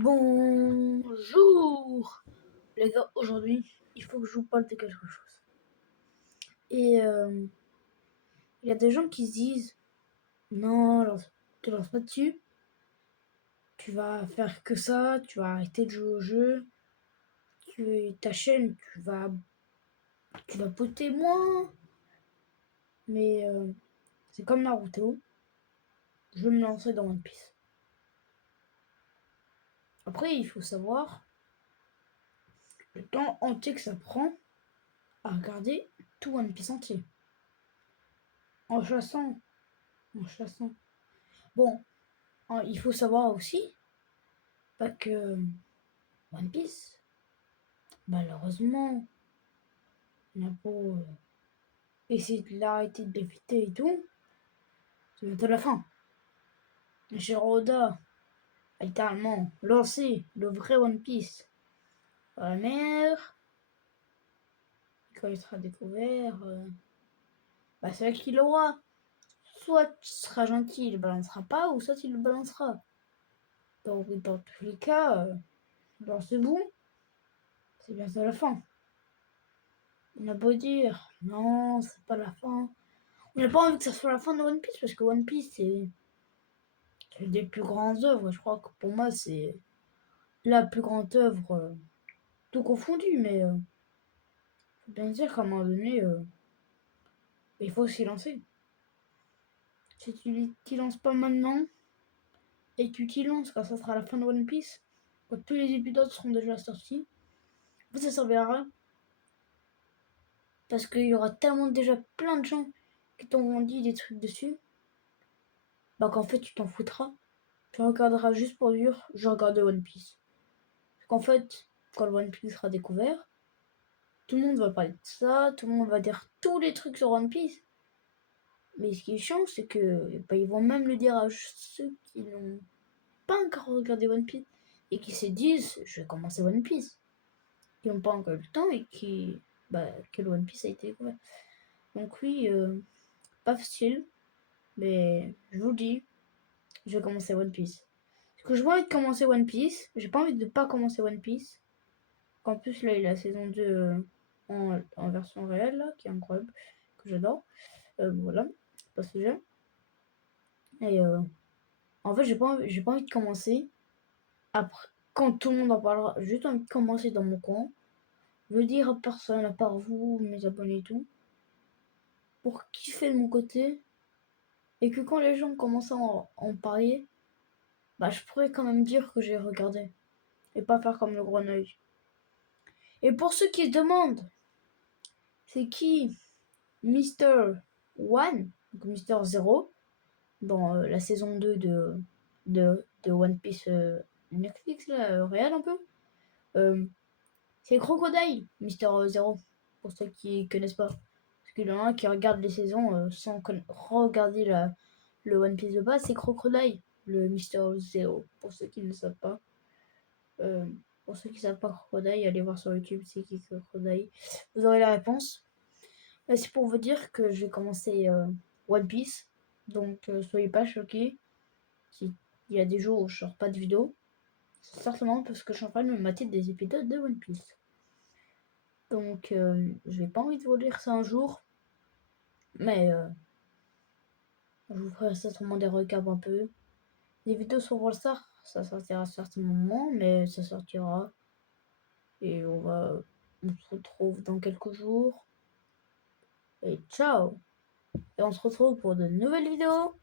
Bonjour les gars, aujourd'hui il faut que je vous parle de quelque chose. Et il y a des gens qui se disent non, te lance pas dessus, tu vas faire que ça, tu vas arrêter de jouer au jeu, ta chaîne tu vas poter moins. Mais c'est comme Naruto, je vais me lancer dans One Piece. Après il faut savoir le temps entier que ça prend à regarder tout One Piece entier. En chassant. Bon, il faut savoir aussi que One Piece, malheureusement, on a beau essayer de l'arrêter de l'éviter et tout, c'est bientôt la fin. Oda a littéralement lancé le vrai One Piece dans la mer. Quand il sera découvert, c'est là qu'il l'aura. Soit il sera gentil, il le balancera pas, ou soit il le balancera. Donc dans tous les cas, lancez-vous, c'est bientôt la fin. On a beau dire, non, c'est pas la fin. On n'a pas envie que ça soit la fin de One Piece, parce que One Piece, c'est une des plus grandes œuvres. Je crois que pour moi, c'est la plus grande œuvre, tout confondu. Mais faut bien dire qu'à un moment donné, il faut s'y lancer. Si tu t'y lances pas maintenant, et que tu t'y lances quand ça sera la fin de One Piece, quand tous les épisodes seront déjà sortis, en fait, ça servira à rien. Parce qu'il y aura tellement déjà plein de gens qui t'auront dit des trucs dessus, qu'en fait, tu t'en foutras. Tu regarderas juste pour dire, je regardais One Piece. Parce qu'en fait, quand le One Piece sera découvert, tout le monde va parler de ça, tout le monde va dire tous les trucs sur One Piece. Mais ce qui est chiant, c'est que ils vont même le dire à ceux qui n'ont pas encore regardé One Piece et qui se disent, je vais commencer One Piece. Qui n'ont pas encore eu le temps et que le One Piece a été découvert. Donc oui, pas facile, mais je vous le dis, je vais commencer One Piece. Parce que j'ai pas envie de commencer One Piece, j'ai pas envie de pas commencer One Piece. En plus, là, il a la saison 2 en version réelle, là, qui est incroyable, que j'adore. Voilà, c'est pas ce sujet. Et en fait, j'ai pas envie de commencer après, quand tout le monde en parlera. J'ai juste envie de commencer dans mon coin. Je veux dire à personne, à part vous, mes abonnés et tout, pour kiffer de mon côté. Et que quand les gens commencent à en parler, je pourrais quand même dire que j'ai regardé. Et pas faire comme le grenouille. Et pour ceux qui se demandent, c'est qui Mister One, donc Mister Zero, dans la saison 2 de One Piece Netflix, là, réel un peu. C'est Crocodile, Mister Zero, pour ceux qui connaissent pas. Parce qu'il y en a un qui regarde les saisons sans regarder le One Piece de base, c'est Crocodile, le Mister Zero, pour ceux qui ne le savent pas. Pour ceux qui ne savent pas Crocodile, allez voir sur YouTube, c'est qui Crocodile. Vous aurez la réponse. C'est pour vous dire que je vais commencer One Piece. Donc soyez pas choqués s'il y a des jours où je sors pas de vidéo. C'est certainement parce que je suis en train de me mater des épisodes de One Piece. Donc je n'ai pas envie de vous dire ça un jour. Mais je vous ferai certainement des recaps un peu. Des vidéos sur Brawl Stars, ça sortira certainement, mais ça sortira. Et on se retrouve dans quelques jours. Et ciao! Et on se retrouve pour de nouvelles vidéos.